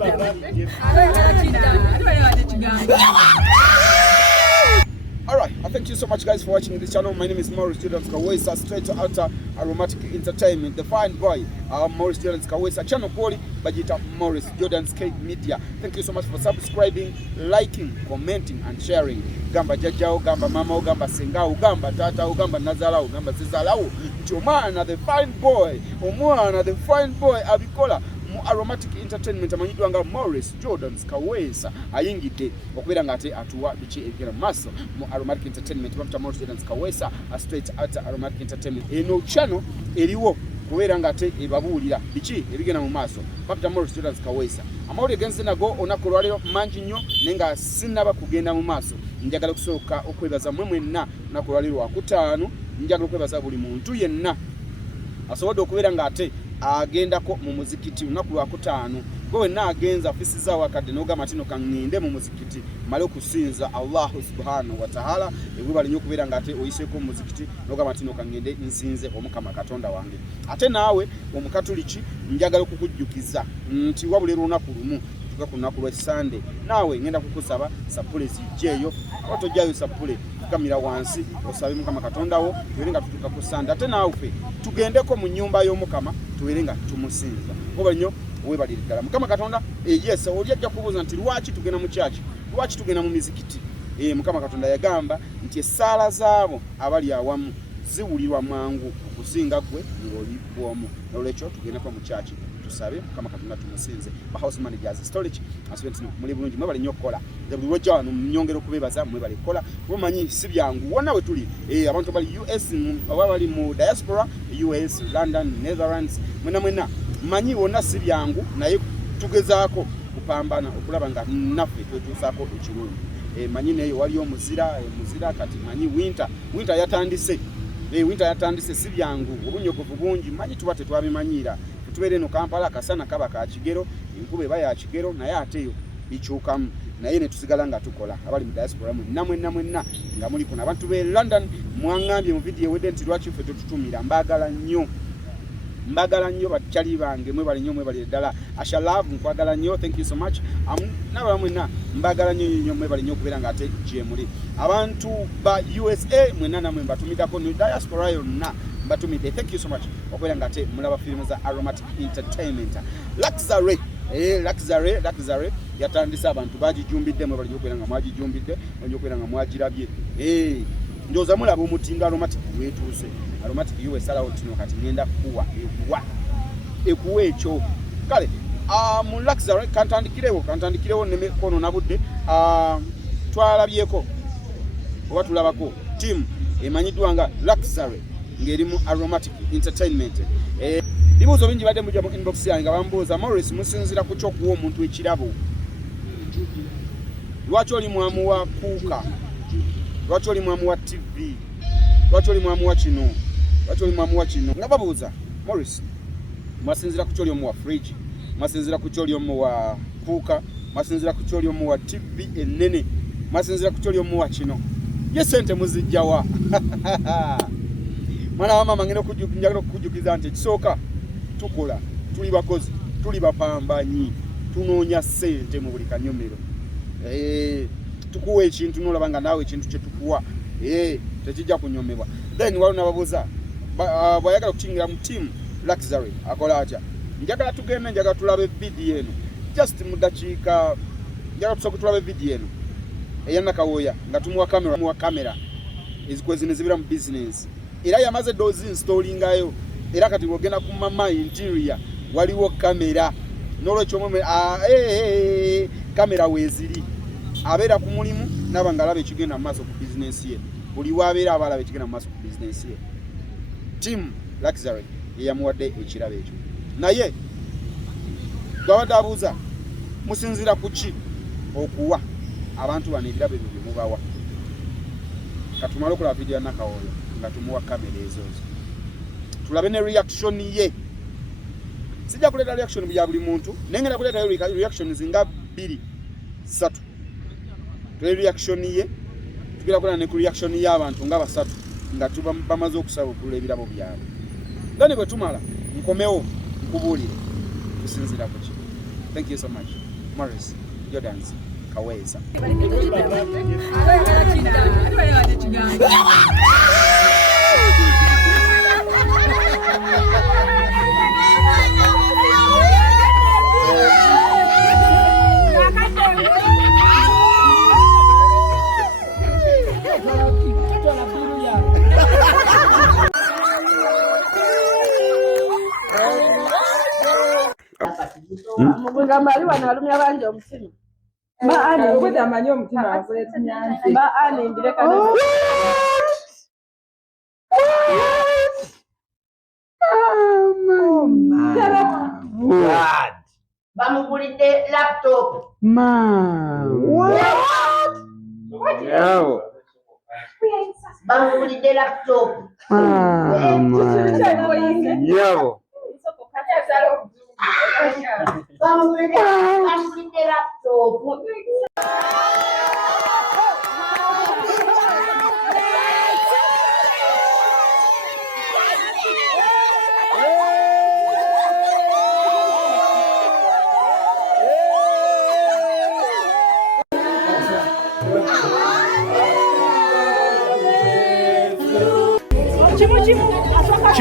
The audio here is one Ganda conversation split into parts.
Alright, thank you so much guys for watching this channel. My name is Maurice Jordan Kawesa, straight to outer Aromatic Entertainment. The fine boy, Maurice Jordan Kawesa. Channel called Bajita Maurice Jordan K Media. Thank you so much for subscribing, liking, commenting and sharing. Gamba Jajao, Gamba Mama, Gamba Sengao, Gamba Tata, Gamba Nazarao, Gamba Zizalao. Chomana the fine boy, Omwana the fine boy, Abikola. Mu Aromatic Entertainment amanyidwanga Maurice Jordan Kawesa ayingide okubera ngate atuwa bichi ebigera maso mu Aromatic Entertainment bapta Maurice Jordan Kawesa straight at Aromatic Entertainment eno channel eriwo kubera ngate ebabulira bichi ebigena mu maso bapta Maurice Jordan Kawesa amawuli genze nago onako lwalero manji nnyo nenga sinaba kugenda mu maso njagala kusooka okwebaza mwenna nako lwalero wakutaano njagala okwebaza buli muntu yenna asobodde okubera ngate agendako mu muzikiti unaku lwa kutaano gwe na agenza afisi za wakade noga matino kanginde mu muzikiti male kusinza Allah subhanahu wa ta'ala ebwe bali nyo kubera ngate oyiseko mu muzikiti noga matino kanginde nsinze omukama katonda wange ate naawe omukatoliki njagala kukujjukiza nti wabulero unaku lumu tukakunaku lwa Sunday naawe ngenda kukusaba sapule zijeyo otojayo sapule kamira wansi osabe mukama katonda wo tuwerenga tutuka ku Sunday ate naawe tugendeko mu nyumba y'omukama tuwerenga tumusinza oba nnyo webalirikala mukama katonda yes oli ajja kubuuza nti lwaki tugenda mu church lwaki tugenda mu mizikiti mukama katonda yagamba nti essala zaabo abali awamu ziwulirwa mangu okusinga gwe ng'oli bwomu nolwekyo tugendeko mu church tusabe mukama katonda tumusinze ba house managers storage asibenti muli bulungi mwebali nnyo kola buli lwojja wano mnyongero kubebaza mwebali kola mumanyi si byangu wonna we tuli abantu bali US abali mu diaspora US London Netherlands mwena manyi wonna si byangu naye tugezaako kupambana okulaba nga naffe twetuusaako ekirungi manyi neyo waliyo muzira kati manyi winter yatandise winter yatandise si byangu obunyogovu bungi manyi tuba tetwabimanyira tubeere no Kampala akasana kaba ka kigero enkuba eba ya kigero naye ateyo bikyukamu naye ne tusigala nga tukola abali mu diaspora mwenna nga muli kuna abantu be London mwangambye mu video ewedde nti lwaki ffe tututumira mbagala nnyo bachali bange mwebali nnyo mwebali ddala Asha Love nkwagala nnyo thank you so much nabala mwenna mbagala nnyo mwebali nnyo kubeera nga ate gye muli abantu ba USA mwenna namwe mbatumidako ne diaspora yonna mbatumidde thank you so much okubeera nga ate mulaba firimu za Aromatic Entertainment Luxury yatandise abantu bagijumbidde mwebali okubeera nga mwagijumbidde okubeera nga mwagirabye ndoza mulaba omutindo Aromatic wetuuse Aromatic USA alawo tino kati ngenda ekuwa ekyo kale mu Luxury kantandikirewo neme kono nabudde twalabyeko oba tulabako team emanyiddwanga Luxury ngeri mu Aromatic Entertainment bibuuzo bingi badde mujja mu inbox yange nga bambuuza Maurice musinzira ku kyokuwa omuntu ekirabo lwaki oli mwamu wa kuuka lwaki oli mwamu wa TV lwaki oli mwamu wa kino nga babuuza Maurice mwasinzira ku kyoli omu wa fridge mwasinzira ku kyoli omu wa kuuka mwasinzira ku kyoli omu wa TV ennene mwasinzira ku kyoli omu wa kino ye sente muzijjawa mwana wa mama ngenda okujjukiza nti ekisooka tukola tuli bakozi tuli bapambanyi tunoonya ssente mu buli kanyomero tukuwa ekintu nolaba nga naawe ekintu kye tukuwa tekijja kunyomebwa then waliwo nababuuza bwayagala okukingira mu team Luxury akola atya njagala tugende njagala tulabe video eno just mu dakiika njagala tusobola tulabe video eno eyanakawooya nga tumuwa kamera ezikwezine zibira mu business era yamaze dozi installingayo era kati bwogenda ku mama interior waliwo kamera n'olwekyo omwe kamera weeziri abeera ku mulimu naba nga alaba ekigenda mu maaso ku business ye buli wabeera aba alaba ekigenda mu maaso ku business ye team Luxury yeyamuwadde ekirabo ekyo naye twabadde abuuza musinzira ku ki okuwa abantu bano ebirabo ebyo bye mubawa katumale okulaba video ya nakawooyo nga tumuwa kamera ezo tulabe ne reaction ye sijja kuleeta reaction bya buli muntu nengenda kuleeta reaction zinga 2-3 tule reaction ye tugira kuna ne reaction y'abantu nga basatu nga tuba bamaze okusaba okula ebirabo byabo ndani bwe tumala nkomewo nkubulire kusinzira ku ki Thank you so much. Morris Jordan's Kawesa. Mugambali wanalumya banje omutima. Baani ngoda amanyi omutima wakoze kinyanzi. Baani ndireka ne. God. Bamugulidde laptop. What? Yo. Bamugulidde laptop. Yo. Bamugulidde laptop.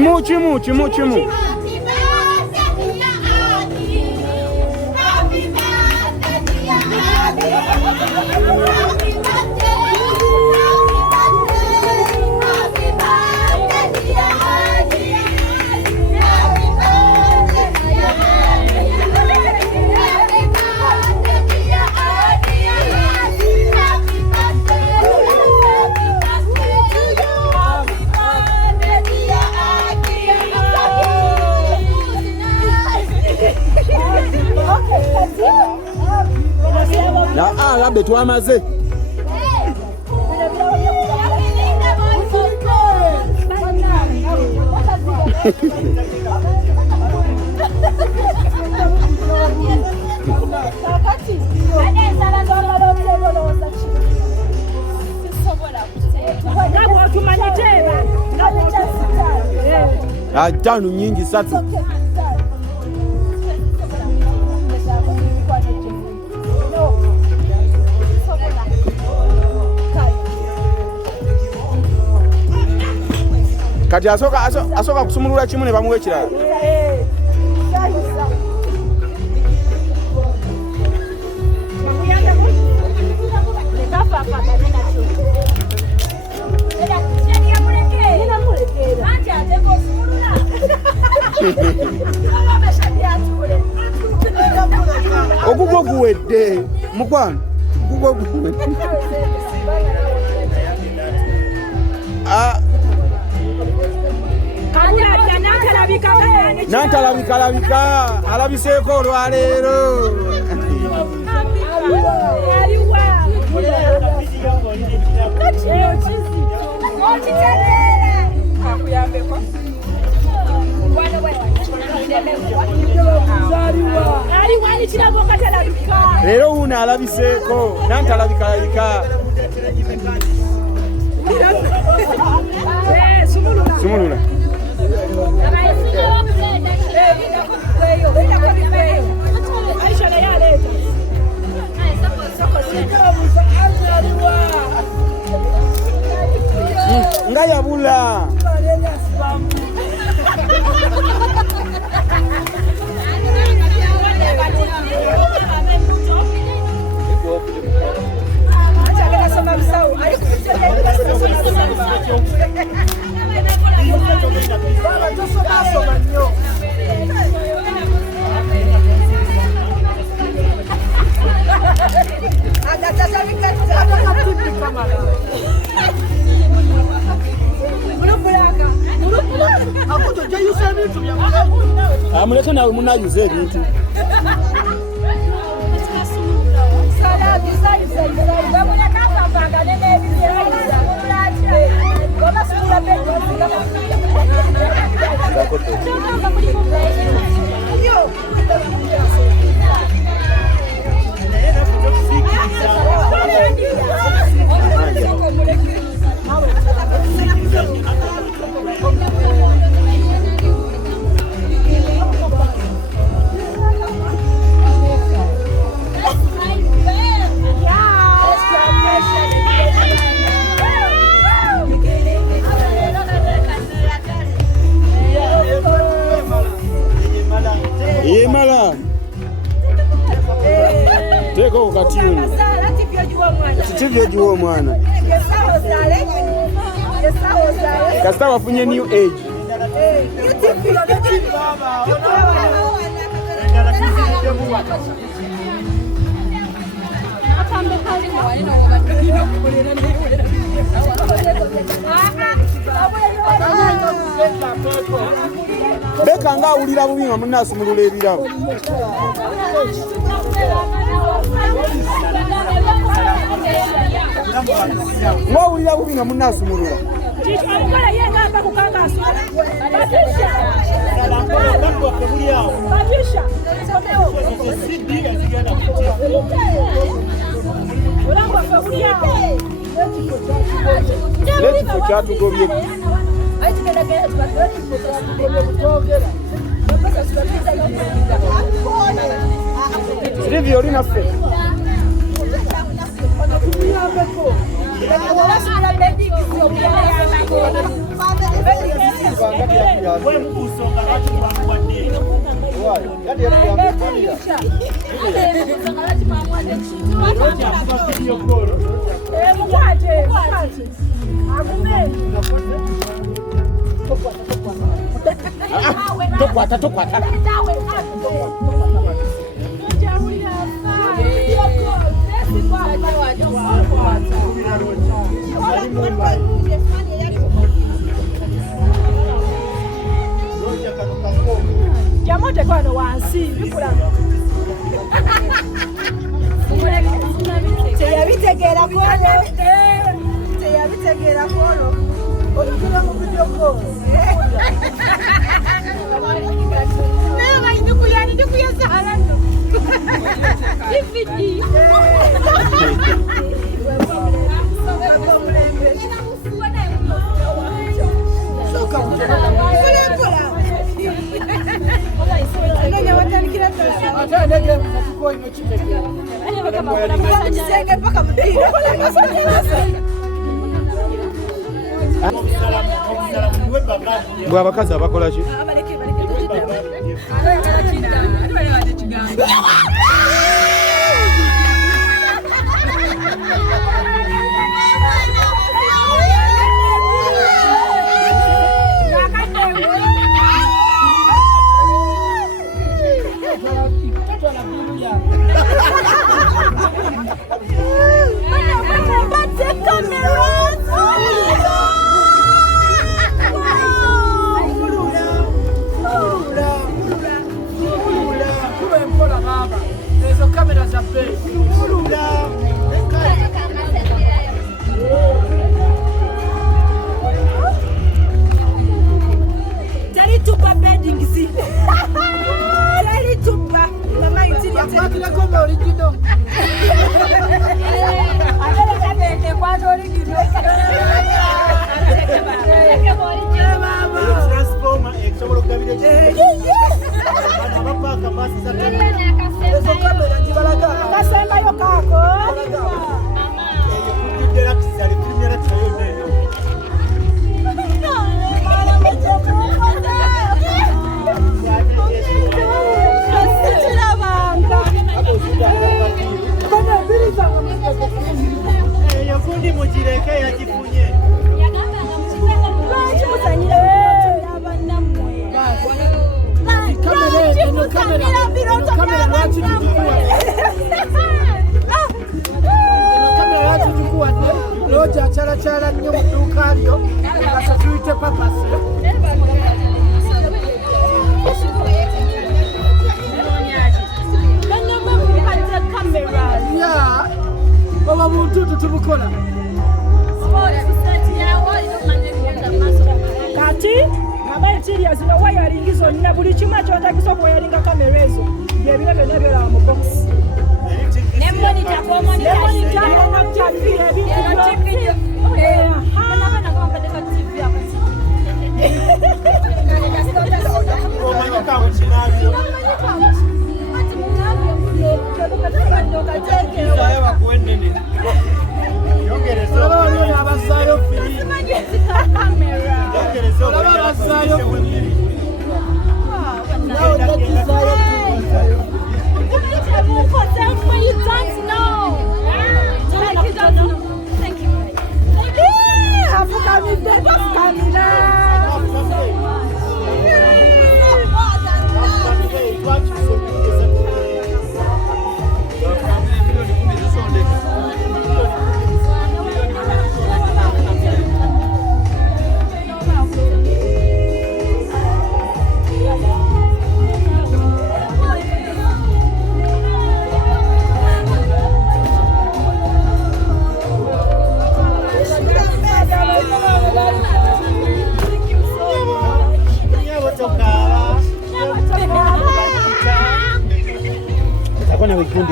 Chimu. Labe twamaze. Tano nyingi sasa. Kati asoka kusumulula kimu ne bamuwa ekirala. Ogugwo guwedde mukwano. Ogugwo guwedde. Nantalabika alabiseeko olwaleero. Leero wuno alabiseeko nantalabika. Sumulula. Nga yabula. Amuleke nawe munayuza ebintu. Teko katuni. TV ojiwa omwana. Kasita wafunye new age. Beka nga awulira bubi nga munne asumulula ebirabo. Mwawulira bubi nga munne asumulula. Ekifo kyatugobye. Sylvia oli naffe. Tokwata. Jamote kwano wansi bikula. Teyabitegera kono. Olukira mu video call. Never indukuya sahalano. Ifiti. Abakazi abakola ki? Chala nnyo mu dduuka lyo nga tuyite papasi. Ya oba buntu tubukola kati abaitiriya zino wayalingizo nina buli kimu ekyotakisa okuwayalinga kamera ezo byebiro byonna byolaba mu box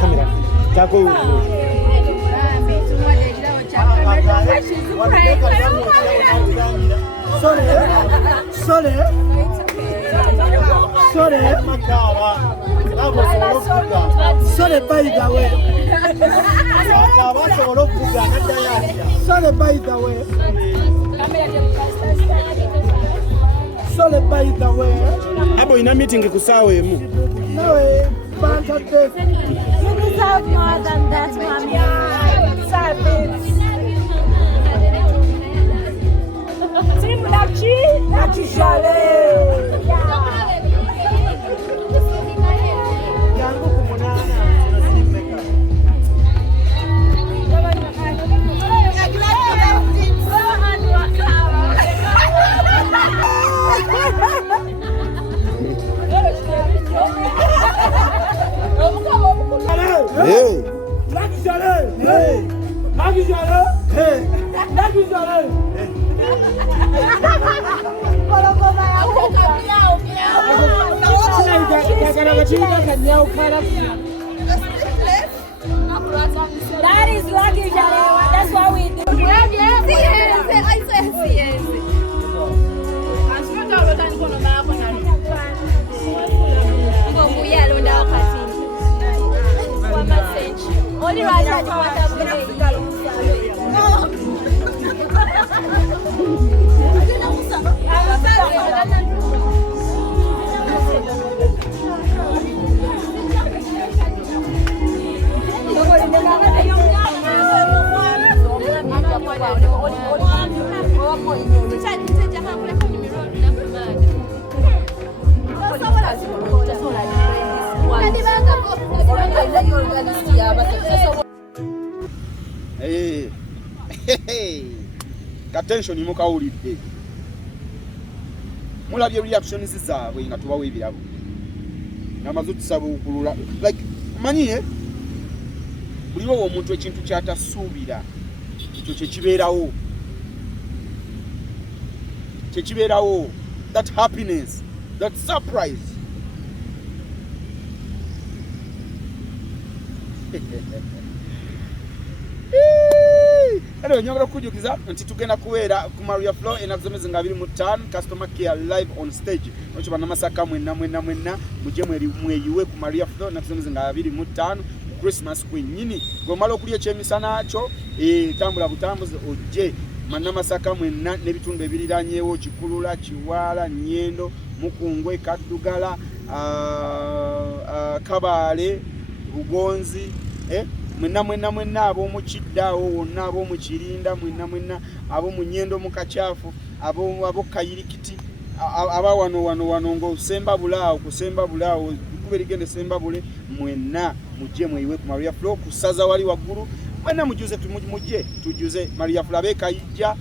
kamera. Tako. Sorry, by the way. Sorry, by the way. Sorry, by the way. Hapo ina meeting kusawe mu. No, banter day. You deserve more than that, mommy. Service. Team Lucky Chalet. Hey. Lucky Chalet. Hey. Lucky Chalet. Hey. Lucky Chalet. That is Lucky Chalet. That's what we do. Only right Attention mukawulidde. Mulabye reactions zaabwe nga tubawe ebirabo. Namaze tusaba okulula. Like manyiye buliwo omuntu ekintu kyatasuubira ekyo kyekibeerawo. Kyekibeerawo. That happiness, that surprise. Hello, nyongera kujukiza nti tugenda kuwera ku Maria Flow enakuzomeze nga 25 customer care live on stage. Nocho bana masaka mwenna muje mweyiwe ku Maria Flow enakuzomeze nga 25 Christmas kwennyini. Gomala okuliya kyemisana acho tambula butambuze ojje manna masaka mwenna n'ebitundu ebiriranyeewo Kikulula, Kiwala, Nyendo, Mukungwe, Kaddugala, Kabale, Bugonzi, mwenna ab'omu Kiddaawo, wonna ab'omu Kirinda, mwenna ab'omu Nyendo mu Kacaafu, ab'o Kayirikiti, aba wano ngo Semba Bulaawo, kusemba Bulaawo, kube ligende Semba Bule, mwenna mujje mweyiwe ku Maria Flow kusaza wali waggulu. Mwenna mujuze tujuze Maria Flow abekayijja,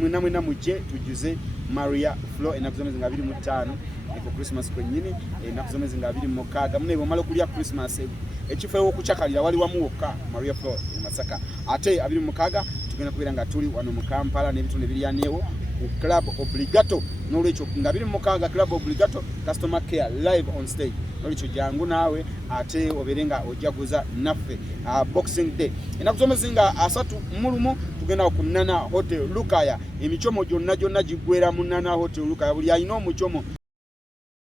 mwenna mujje tujuze Maria Flow enakuzomeze nga 25 eko Christmas kwennyini enakuzomeze nga 26 mune bwe malo kulya Christmas ekifo okuchakalira wali wamu wokka Maria Flow Masaka ate 26 tugenda kubeera nga tuli wano mu Kampala n'ebitundu ebiryaneewo ku Club Obligato n'olwekyo nga 26 Club Obligato customer care live on stage n'olwekyo jangu naawe ate oberenga ojaguza naffe Boxing Day enakuzomeze nga 3 mulumu tugenda ku Nana Hotel Lukaya emichomo gyonna giggwera mu Nana Hotel Lukaya buli alina omuchomo